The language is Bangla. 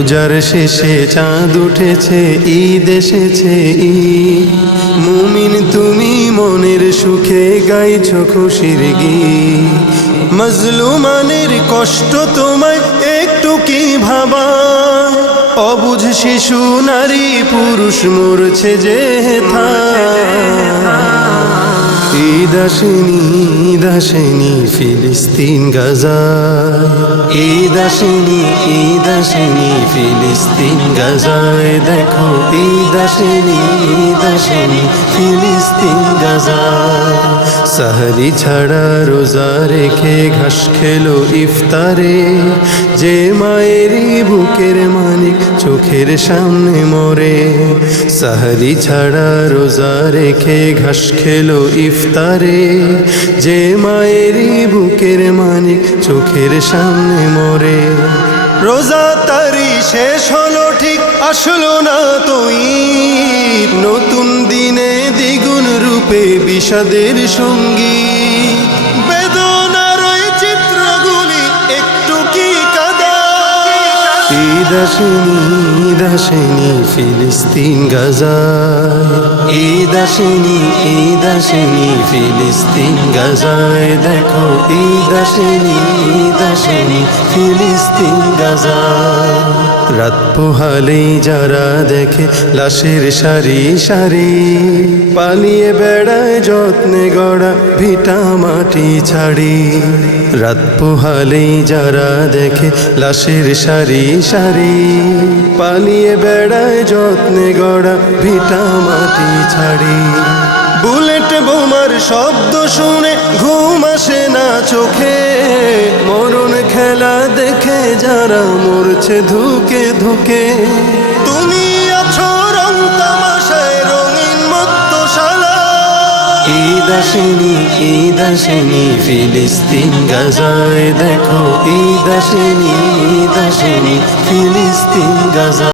রোজার শেষে চাঁদ উঠেছে, ঈদ এসেছে ঈদ। মুমিন তুমি মনের সুখে গাইছো খুশির গীত। মজলুমানের কষ্ট তোমায় একটু কি ভাবা? অবুঝ শিশু নারী পুরুষ মরছে যে হেথা। ঈদ আসেনি, ঈদ আসেনি ফিলিস্তিন গাজায়। ঈদ আসেনি, ঈদ আসেনি ফিলিস্তিন গাজায়। দেখো ঈদ আসেনি, ঈদ আসেনি ফিলিস্তিন গাজায়। সাহরি ছাড়া রোজা রেখে ঘাস খেলো ইফতারে, যে মায়েরই বুকের মানিক চোখের সামনে মরে। সাহরি ছাড়া রোজা রেখে ঘাস খেলো ইফতারে, যে মায়েরই বুকের মানিক চোখের সামনে মরে। রোজা তারি শেষ হলো ঠিক আসলো না তো ঈদ। নতুন দিনে দ্বিগুণ রূপে বিষাদের সঙ্গী। বেদনার ওই চিত্রগুলি একটু কি কাঁদা? ঈদ আসেনি, ঈদ আসেনি ফিলিস্তিন গাজায়। ঈদ আসেনি, ঈদ আসেনি ফিলিস্তিন গাজায়। দেখো ঈদ আসেনি, ঈদ আসেনি ফিলিস্তিন গাজায়। রাত পোহালেই যারা দেখে লাশের সারি সারি, পালিয়ে বেড়ায় যত্নে গড়া ভিটা মাটি ছাড়ি। রাত পোহালেই যারা দেখে লাশের সারি সারি, পালিয়ে বেড়ায় যত্নে গড়া ভিটা মাটি ছাড়ি। বুলেট বোমার শব্দ শুনে ঘুম আসে না চোখে, মরণ খেলা দেখে যারা মরছে ধুকে ধুকে। তুমি আছো রং তামাশায় রঙিন মত্তশালা। ঈদ আসেনি, ঈদ আসেনি ফিলিস্তিন গাজায়। দেখো ঈদ আসেনি, ঈদ আসেনি ফিলিস্তিন গাজায়।